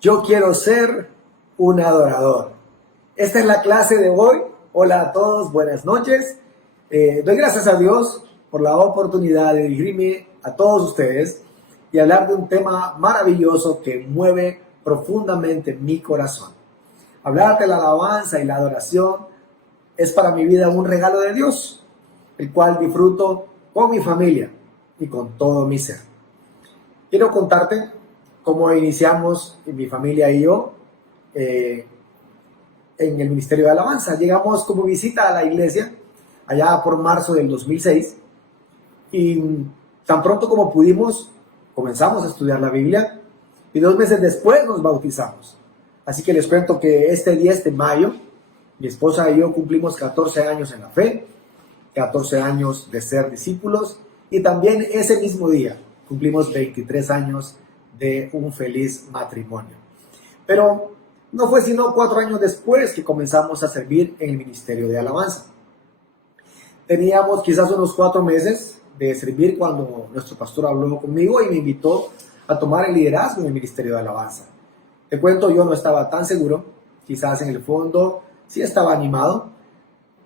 Yo quiero ser un adorador. Esta es la clase de hoy. Hola a todos, buenas noches. Doy gracias a Dios por la oportunidad de dirigirme a todos ustedes y hablar de un tema maravilloso que mueve profundamente mi corazón. Hablar de la alabanza y la adoración es para mi vida un regalo de Dios, el cual disfruto con mi familia y con todo mi ser. Quiero contarte cómo iniciamos mi familia y yo en el Ministerio de Alabanza. Llegamos como visita a la iglesia allá por marzo del 2006 y tan pronto como pudimos comenzamos a estudiar la Biblia y 2 meses después nos bautizamos. Así que les cuento que este 10 de mayo mi esposa y yo cumplimos 14 años en la fe, 14 años de ser discípulos y también ese mismo día cumplimos 23 años de un feliz matrimonio. Pero no fue sino 4 años después que comenzamos a servir en el Ministerio de Alabanza. Teníamos quizás unos 4 meses de servir cuando nuestro pastor habló conmigo y me invitó a tomar el liderazgo en el Ministerio de Alabanza. Te cuento, yo no estaba tan seguro, quizás en el fondo sí estaba animado,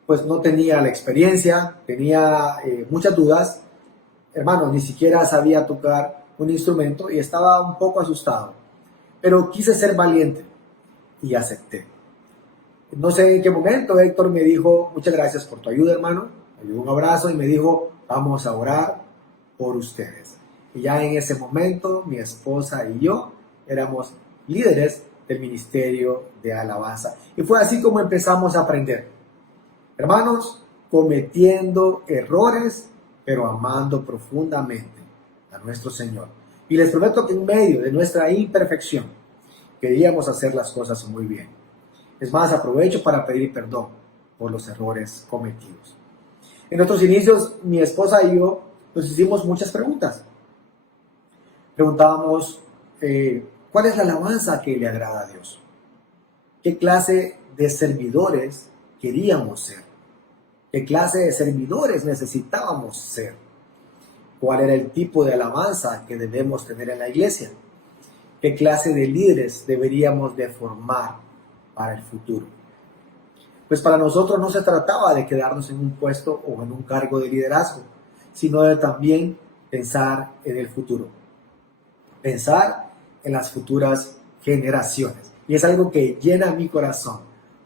pues no tenía la experiencia, tenía muchas dudas. Hermano, ni siquiera sabía tocar un instrumento y estaba un poco asustado, pero quise ser valiente y acepté. No sé en qué momento Héctor me dijo, muchas gracias por tu ayuda, hermano, me dio un abrazo y me dijo, vamos a orar por ustedes. Y ya en ese momento mi esposa y yo éramos líderes del Ministerio de Alabanza. Y fue así como empezamos a aprender. Hermanos, cometiendo errores, pero amando profundamente a nuestro Señor. Y les prometo que en medio de nuestra imperfección queríamos hacer las cosas muy bien. Es más, aprovecho para pedir perdón por los errores cometidos. En nuestros inicios, mi esposa y yo nos hicimos muchas preguntas. Preguntábamos, ¿cuál es la alabanza que le agrada a Dios? ¿Qué clase de servidores queríamos ser? ¿Qué clase de servidores necesitábamos ser? ¿Cuál era el tipo de alabanza que debemos tener en la iglesia? ¿Qué clase de líderes deberíamos de formar para el futuro? Pues para nosotros no se trataba de quedarnos en un puesto o en un cargo de liderazgo, sino de también pensar en el futuro. Pensar en las futuras generaciones. Y es algo que llena mi corazón,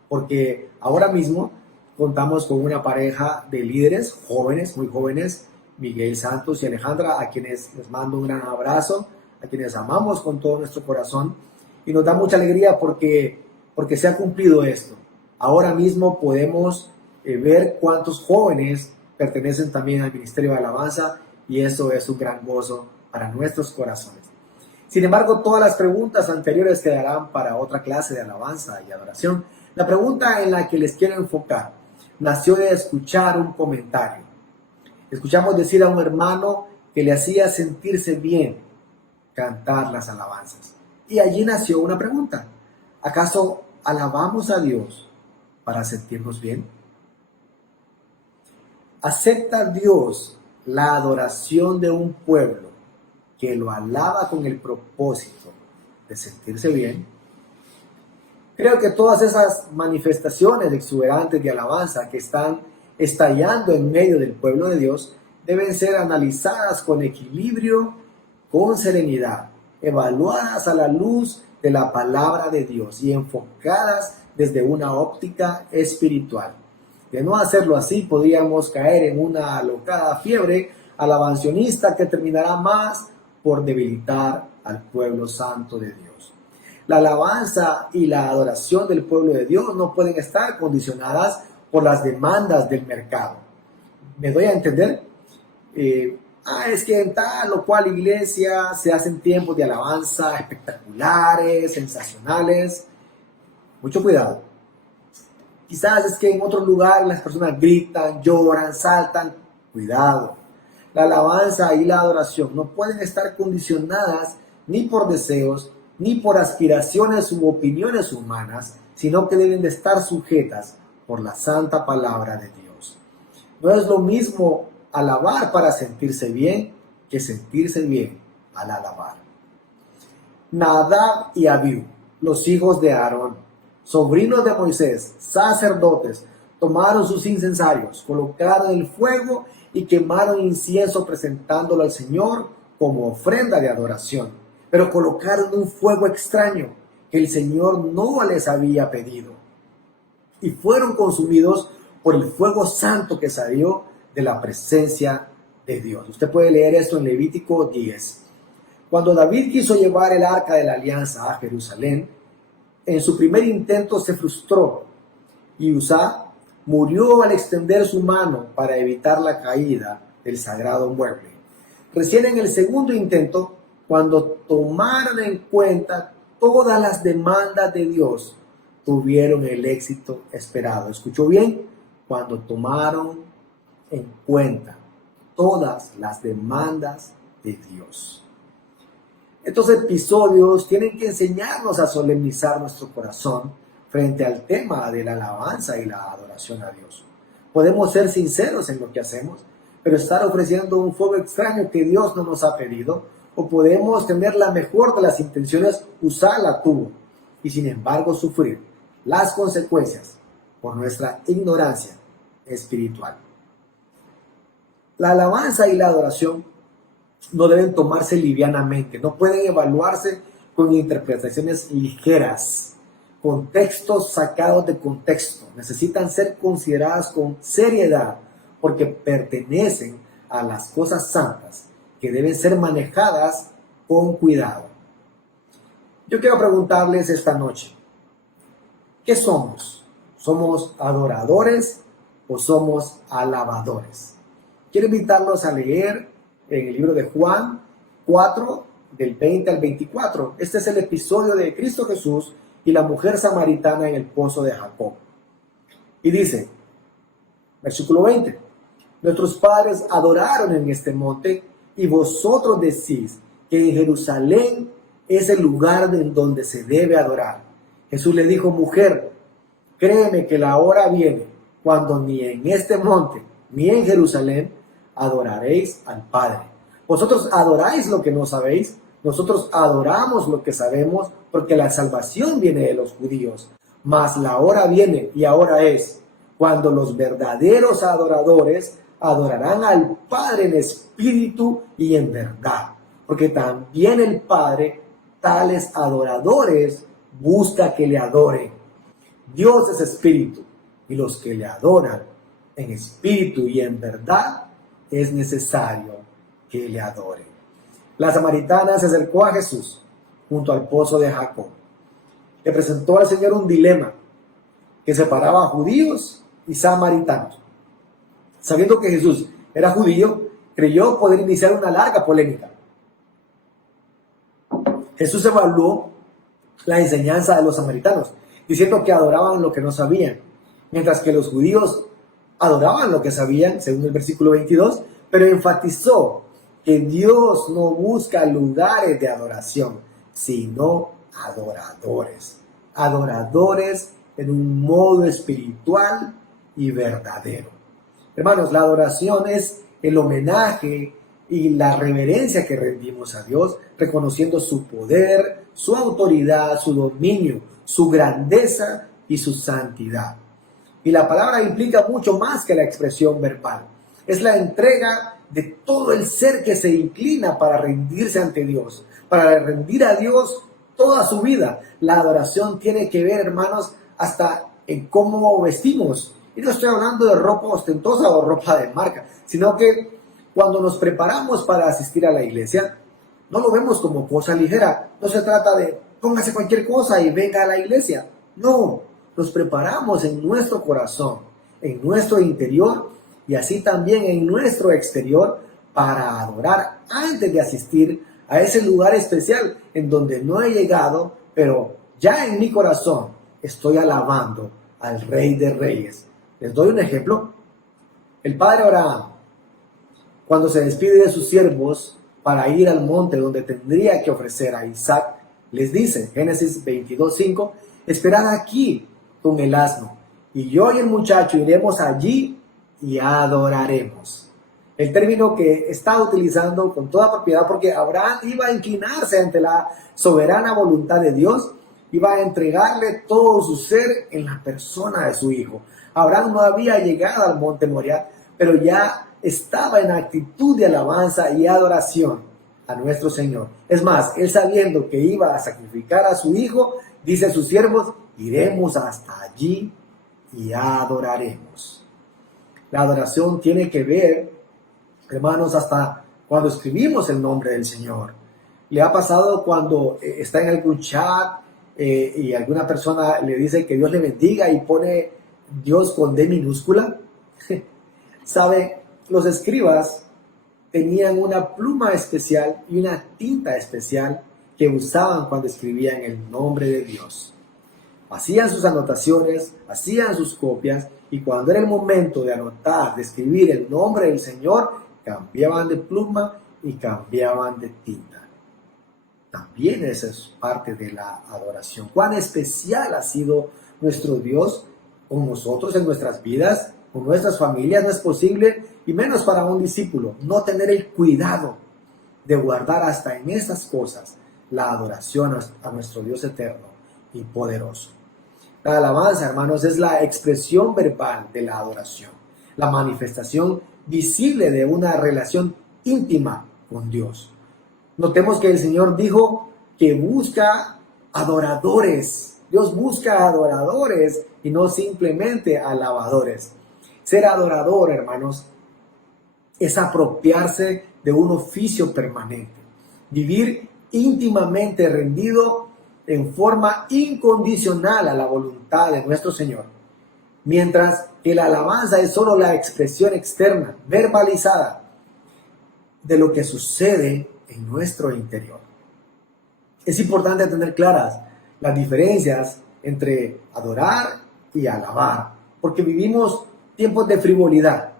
porque ahora mismo contamos con una pareja de líderes jóvenes, muy jóvenes, Miguel Santos y Alejandra, a quienes les mando un gran abrazo, a quienes amamos con todo nuestro corazón y nos da mucha alegría porque se ha cumplido esto. Ahora mismo podemos ver cuántos jóvenes pertenecen también al Ministerio de Alabanza y eso es un gran gozo para nuestros corazones. Sin embargo, todas las preguntas anteriores quedarán para otra clase de alabanza y adoración. La pregunta en la que les quiero enfocar nació de escuchar un comentario. Escuchamos decir a un hermano que le hacía sentirse bien cantar las alabanzas. Y allí nació una pregunta. ¿Acaso alabamos a Dios para sentirnos bien? ¿Acepta Dios la adoración de un pueblo que lo alaba con el propósito de sentirse bien? Creo que todas esas manifestaciones exuberantes de alabanza que están estallando en medio del pueblo de Dios deben ser analizadas con equilibrio, con serenidad, evaluadas a la luz de la palabra de Dios y enfocadas desde una óptica espiritual. De no hacerlo así, podríamos caer en una alocada fiebre alabancionista que terminará más por debilitar al pueblo santo de Dios. La alabanza y la adoración del pueblo de Dios no pueden estar condicionadas por las demandas del mercado. ¿Me doy a entender? Es que en tal o cual iglesia se hacen tiempos de alabanza espectaculares, sensacionales. Mucho cuidado. Quizás es que en otro lugar las personas gritan, lloran, saltan. Cuidado. La alabanza y la adoración no pueden estar condicionadas ni por deseos, ni por aspiraciones u opiniones humanas, sino que deben de estar sujetas por la santa palabra de Dios. No es lo mismo alabar para sentirse bien que sentirse bien al alabar. Nadab y Abiú los hijos de Aarón, sobrinos de Moisés, sacerdotes, tomaron sus incensarios, colocaron el fuego y quemaron incienso presentándolo al Señor como ofrenda de adoración. Pero colocaron un fuego extraño que el Señor no les había pedido. Y fueron consumidos por el fuego santo que salió de la presencia de Dios. Usted puede leer esto en Levítico 10. Cuando David quiso llevar el arca de la alianza a Jerusalén, en su primer intento se frustró y Uzá murió al extender su mano para evitar la caída del sagrado mueble. Recién en el segundo intento, cuando tomaron en cuenta todas las demandas de Dios, tuvieron el éxito esperado. ¿Escuchó bien? Cuando tomaron en cuenta todas las demandas de Dios. Estos episodios tienen que enseñarnos a solemnizar nuestro corazón frente al tema de la alabanza y la adoración a Dios. Podemos ser sinceros en lo que hacemos, pero estar ofreciendo un fuego extraño que Dios no nos ha pedido, o podemos tener la mejor de las intenciones, usarla tuvo, y sin embargo sufrir las consecuencias por nuestra ignorancia espiritual. La alabanza y la adoración no deben tomarse livianamente, no pueden evaluarse con interpretaciones ligeras, con textos sacados de contexto. Necesitan ser consideradas con seriedad porque pertenecen a las cosas santas que deben ser manejadas con cuidado. Yo quiero preguntarles esta noche, ¿qué somos? ¿Somos adoradores o somos alabadores? Quiero invitarlos a leer en el libro de Juan 4, del 20 al 24. Este es el episodio de Cristo Jesús y la mujer samaritana en el pozo de Jacob. Y dice, versículo 20, nuestros padres adoraron en este monte y vosotros decís que en Jerusalén es el lugar en donde se debe adorar. Jesús le dijo, mujer, créeme que la hora viene cuando ni en este monte ni en Jerusalén adoraréis al Padre. Vosotros adoráis lo que no sabéis, nosotros adoramos lo que sabemos, porque la salvación viene de los judíos. Mas la hora viene, y ahora es, cuando los verdaderos adoradores adorarán al Padre en espíritu y en verdad. Porque también el Padre, tales adoradores, busca que le adoren. Dios es espíritu, y los que le adoran en espíritu y en verdad, es necesario que le adoren. La samaritana se acercó a Jesús junto al pozo de Jacob. Le presentó al Señor un dilema que separaba a judíos y samaritanos. Sabiendo que Jesús era judío, creyó poder iniciar una larga polémica. Jesús evaluó la enseñanza de los samaritanos, diciendo que adoraban lo que no sabían, mientras que los judíos adoraban lo que sabían, según el versículo 22, pero enfatizó que Dios no busca lugares de adoración, sino adoradores. Adoradores en un modo espiritual y verdadero. Hermanos, la adoración es el homenaje y la reverencia que rendimos a Dios, reconociendo su poder, su autoridad, su dominio, su grandeza y su santidad. Y la palabra implica mucho más que la expresión verbal. Es la entrega de todo el ser que se inclina para rendirse ante Dios, para rendir a Dios toda su vida. La adoración tiene que ver, hermanos, hasta en cómo vestimos. Y no estoy hablando de ropa ostentosa o ropa de marca, sino que cuando nos preparamos para asistir a la iglesia, no lo vemos como cosa ligera. No se trata de póngase cualquier cosa y venga a la iglesia. No, nos preparamos en nuestro corazón, en nuestro interior y así también en nuestro exterior para adorar antes de asistir a ese lugar especial en donde no he llegado, pero ya en mi corazón estoy alabando al Rey de Reyes. Les doy un ejemplo. El padre Abraham, cuando se despide de sus siervos para ir al monte donde tendría que ofrecer a Isaac, les dice, Génesis 22:5, esperad aquí con el asno, y yo y el muchacho iremos allí y adoraremos. El término que está utilizando con toda propiedad porque Abraham iba a inclinarse ante la soberana voluntad de Dios iba a entregarle todo su ser en la persona de su hijo. Abraham no había llegado al monte Moriah, pero ya estaba en actitud de alabanza y adoración a nuestro Señor. Es más, él sabiendo que iba a sacrificar a su hijo, dice a sus siervos: iremos hasta allí y adoraremos. La adoración tiene que ver, hermanos, hasta cuando escribimos el nombre del Señor. ¿Le ha pasado cuando está en algún chat y alguna persona le dice que Dios le bendiga y pone Dios con D minúscula? ¿Sabe? Los escribas tenían una pluma especial y una tinta especial que usaban cuando escribían el nombre de Dios. Hacían sus anotaciones, hacían sus copias, y cuando era el momento de anotar, de escribir el nombre del Señor, cambiaban de pluma y cambiaban de tinta. También esa es parte de la adoración. Cuán especial ha sido nuestro Dios con nosotros en nuestras vidas, con nuestras familias. No es posible, y menos para un discípulo, no tener el cuidado de guardar hasta en estas cosas la adoración a nuestro Dios eterno y poderoso. La alabanza, hermanos, es la expresión verbal de la adoración, la manifestación visible de una relación íntima con Dios. Notemos que el Señor dijo que busca adoradores. Dios busca adoradores y no simplemente alabadores. Ser adorador, hermanos, es apropiarse de un oficio permanente, vivir íntimamente rendido en forma incondicional a la voluntad de nuestro Señor, mientras que la alabanza es solo la expresión externa, verbalizada, de lo que sucede en nuestro interior. Es importante tener claras las diferencias entre adorar y alabar, porque vivimos tiempos de frivolidad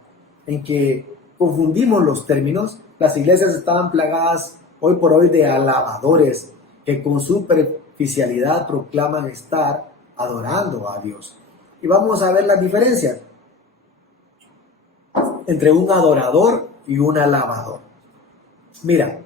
en que confundimos los términos. Las iglesias estaban plagadas hoy por hoy de alabadores que con superficialidad proclaman estar adorando a Dios. Y vamos a ver las diferencias entre un adorador y un alabador. Mira,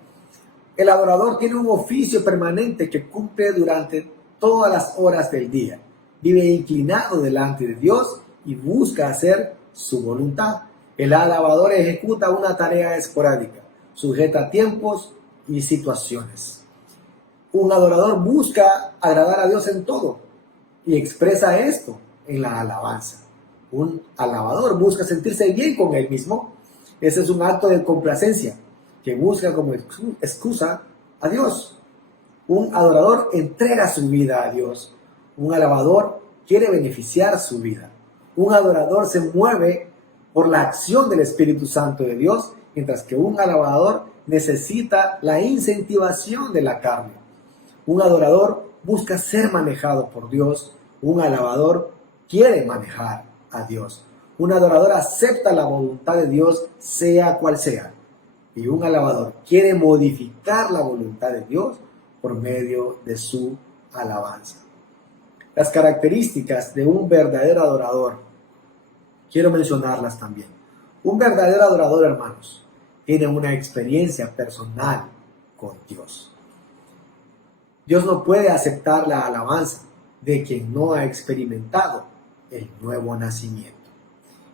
el adorador tiene un oficio permanente que cumple durante todas las horas del día. Vive inclinado delante de Dios y busca hacer su voluntad. El alabador ejecuta una tarea esporádica, sujeta a tiempos y situaciones. Un adorador busca agradar a Dios en todo y expresa esto en la alabanza. Un alabador busca sentirse bien con él mismo. Ese es un acto de complacencia que busca como excusa a Dios. Un adorador entrega su vida a Dios. Un alabador quiere beneficiar su vida. Un adorador se mueve por la acción del Espíritu Santo de Dios, mientras que un alabador necesita la incentivación de la carne. Un adorador busca ser manejado por Dios. Un alabador quiere manejar a Dios. Un adorador acepta la voluntad de Dios, sea cual sea. Y un alabador quiere modificar la voluntad de Dios por medio de su alabanza. Las características de un verdadero adorador, quiero mencionarlas también. Un verdadero adorador, hermanos, tiene una experiencia personal con Dios. Dios no puede aceptar la alabanza de quien no ha experimentado el nuevo nacimiento.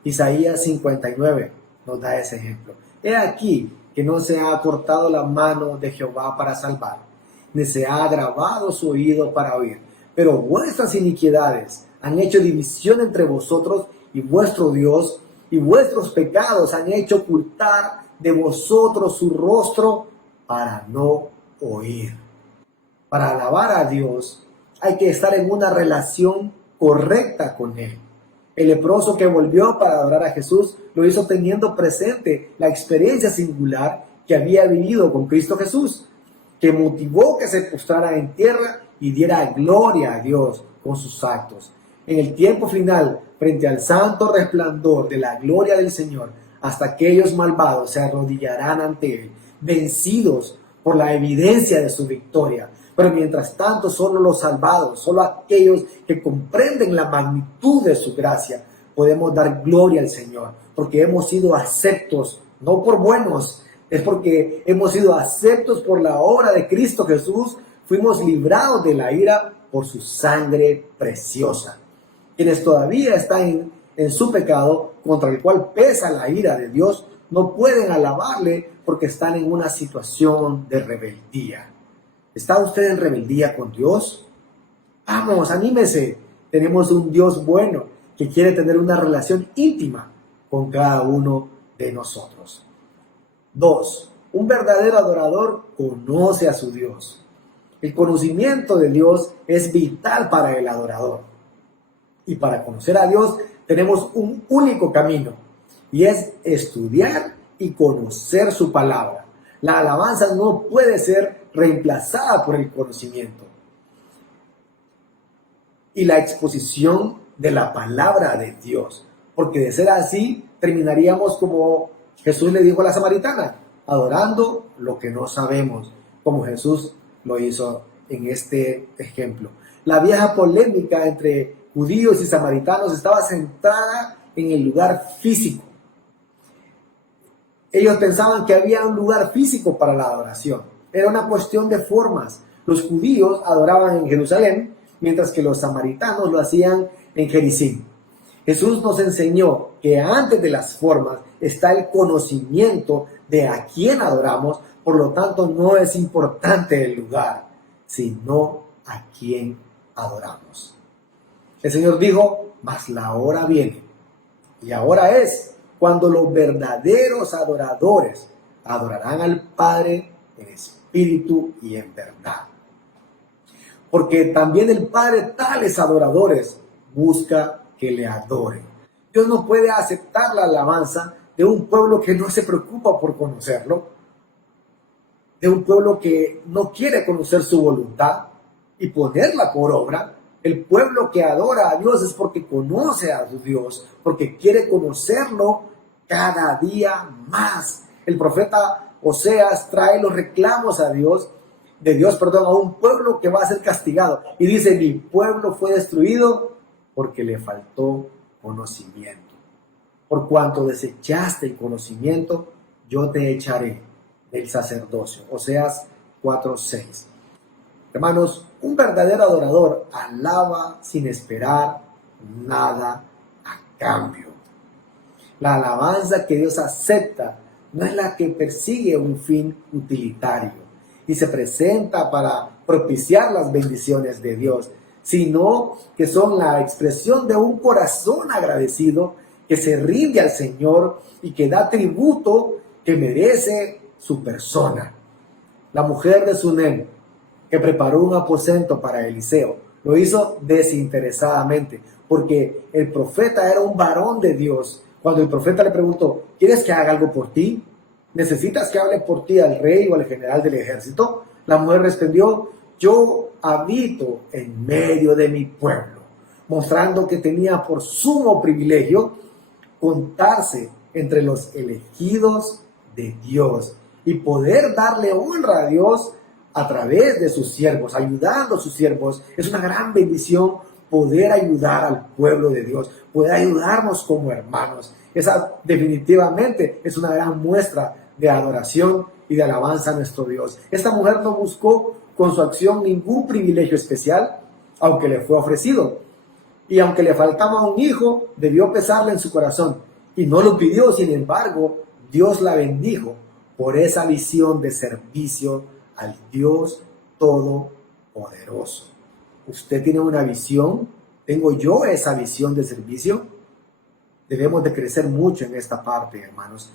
Isaías 59 nos da ese ejemplo. He aquí que no se ha cortado la mano de Jehová para salvar, ni se ha agravado su oído para oír. Pero vuestras iniquidades han hecho división entre vosotros y vuestro Dios, y vuestros pecados han hecho ocultar de vosotros su rostro para no oír. Para alabar a Dios hay que estar en una relación correcta con Él. El leproso que volvió para adorar a Jesús lo hizo teniendo presente la experiencia singular que había vivido con Cristo Jesús, que motivó que se postrara en tierra y diera gloria a Dios con sus actos. En el tiempo final, frente al santo resplandor de la gloria del Señor, hasta aquellos malvados se arrodillarán ante Él, vencidos por la evidencia de su victoria. Pero mientras tanto, solo los salvados, solo aquellos que comprenden la magnitud de su gracia, podemos dar gloria al Señor, porque hemos sido aceptos, no por buenos, es porque hemos sido aceptos por la obra de Cristo Jesús, fuimos librados de la ira por su sangre preciosa. Quienes todavía están en su pecado, contra el cual pesa la ira de Dios, no pueden alabarle porque están en una situación de rebeldía. ¿Está usted en rebeldía con Dios? Vamos, anímese. Tenemos un Dios bueno que quiere tener una relación íntima con cada uno de nosotros. 2. Un verdadero adorador conoce a su Dios. El conocimiento de Dios es vital para el adorador. Y para conocer a Dios tenemos un único camino, y es estudiar y conocer su palabra. La alabanza no puede ser reemplazada por el conocimiento y la exposición de la palabra de Dios, porque de ser así terminaríamos como Jesús le dijo a la samaritana, adorando lo que no sabemos, como Jesús lo hizo en este ejemplo. La vieja polémica entre judíos y samaritanos estaba centrada en el lugar físico. Ellos pensaban que había un lugar físico para la adoración. Era una cuestión de formas. Los judíos adoraban en Jerusalén, mientras que los samaritanos lo hacían en Jericín. Jesús nos enseñó que antes de las formas está el conocimiento de a quién adoramos, por lo tanto no es importante el lugar, sino a quién adoramos. El Señor dijo, mas la hora viene, y ahora es, cuando los verdaderos adoradores adorarán al Padre en espíritu y en verdad. Porque también el Padre tales adoradores busca que le adoren. Dios no puede aceptar la alabanza de un pueblo que no se preocupa por conocerlo, de un pueblo que no quiere conocer su voluntad y ponerla por obra. El pueblo que adora a Dios es porque conoce a su Dios, porque quiere conocerlo cada día más. El profeta Oseas trae los reclamos de Dios, a un pueblo que va a ser castigado. Y dice, mi pueblo fue destruido porque le faltó conocimiento. Por cuanto desechaste el conocimiento, yo te echaré del sacerdocio. Oseas 4:6. Hermanos, un verdadero adorador alaba sin esperar nada a cambio. La alabanza que Dios acepta no es la que persigue un fin utilitario y se presenta para propiciar las bendiciones de Dios, sino que son la expresión de un corazón agradecido que se rinde al Señor y que da tributo que merece su persona. La mujer de Sunem, que preparó un aposento para Eliseo, lo hizo desinteresadamente, porque el profeta era un varón de Dios. Cuando el profeta le preguntó, ¿quieres que haga algo por ti? ¿Necesitas que hable por ti al rey o al general del ejército? La mujer respondió, yo habito en medio de mi pueblo, mostrando que tenía por sumo privilegio contarse entre los elegidos de Dios y poder darle honra a Dios a través de sus siervos, ayudando a sus siervos. Es una gran bendición poder ayudar al pueblo de Dios, poder ayudarnos como hermanos. Esa definitivamente es una gran muestra de adoración y de alabanza a nuestro Dios. Esta mujer no buscó con su acción ningún privilegio especial, aunque le fue ofrecido. Y aunque le faltaba un hijo, debió pesarle en su corazón. Y no lo pidió, sin embargo, Dios la bendijo por esa visión de servicio al Dios Todopoderoso. ¿Usted tiene una visión? ¿Tengo yo esa visión de servicio? Debemos de crecer mucho en esta parte, hermanos.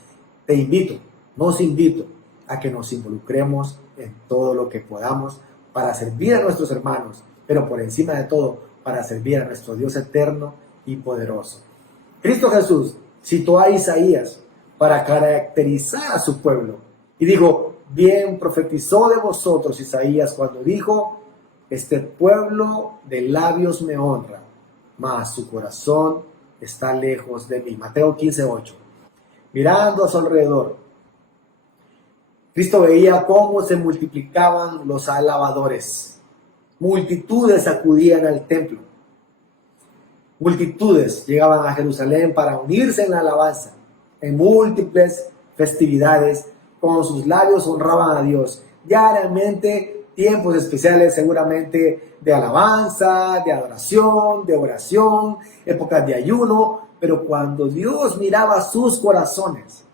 Te invito, nos invito a que nos involucremos en todo lo que podamos para servir a nuestros hermanos, pero por encima de todo, para servir a nuestro Dios eterno y poderoso. Cristo Jesús citó a Isaías para caracterizar a su pueblo y dijo, bien profetizó de vosotros Isaías cuando dijo, este pueblo de labios me honra, mas su corazón está lejos de mí. Mateo 15:8. Mirando a su alrededor, Cristo veía cómo se multiplicaban los alabadores. Multitudes acudían al templo. Multitudes llegaban a Jerusalén para unirse en la alabanza. En múltiples festividades, con sus labios honraban a Dios. Diariamente tiempos especiales seguramente de alabanza, de adoración, de oración, épocas de ayuno, pero cuando Dios miraba sus corazones,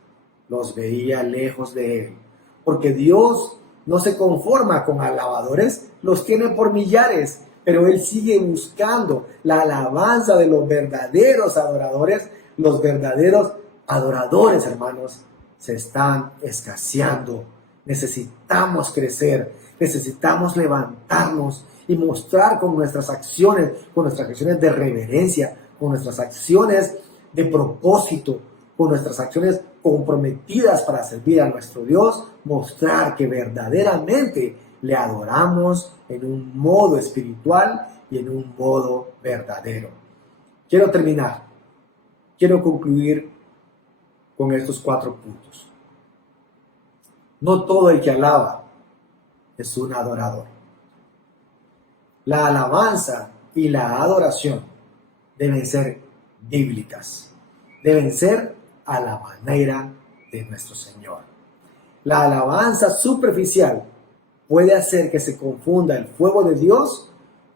los veía lejos de Él, porque Dios no se conforma con alabadores, los tiene por millares, pero Él sigue buscando la alabanza de los verdaderos adoradores. Los verdaderos adoradores, hermanos, se están escaseando. Necesitamos crecer, necesitamos levantarnos y mostrar con nuestras acciones de reverencia, con nuestras acciones de propósito, con nuestras acciones comprometidas para servir a nuestro Dios, mostrar que verdaderamente le adoramos en un modo espiritual y en un modo verdadero. Quiero concluir con estos 4 puntos. No todo el que alaba es un adorador. La alabanza y la adoración deben ser bíblicas, deben ser a la manera de nuestro Señor. La alabanza superficial puede hacer que se confunda el fuego de Dios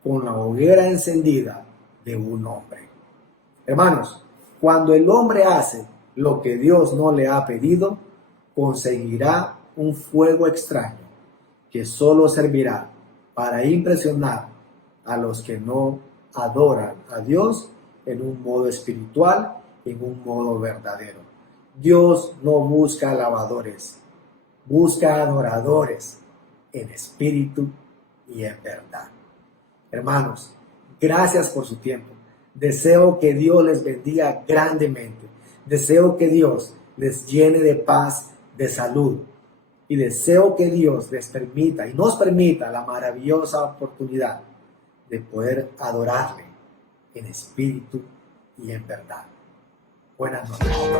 con la hoguera encendida de un hombre. Hermanos, cuando el hombre hace lo que Dios no le ha pedido, conseguirá un fuego extraño que solo servirá para impresionar a los que no adoran a Dios en un modo espiritual, en un modo verdadero. Dios no busca alabadores, busca adoradores en espíritu y en verdad. Hermanos, gracias por su tiempo. Deseo que Dios les bendiga grandemente. Deseo que Dios les llene de paz, de salud. Y deseo que Dios les permita y nos permita la maravillosa oportunidad de poder adorarle en espíritu y en verdad. Buenas noches.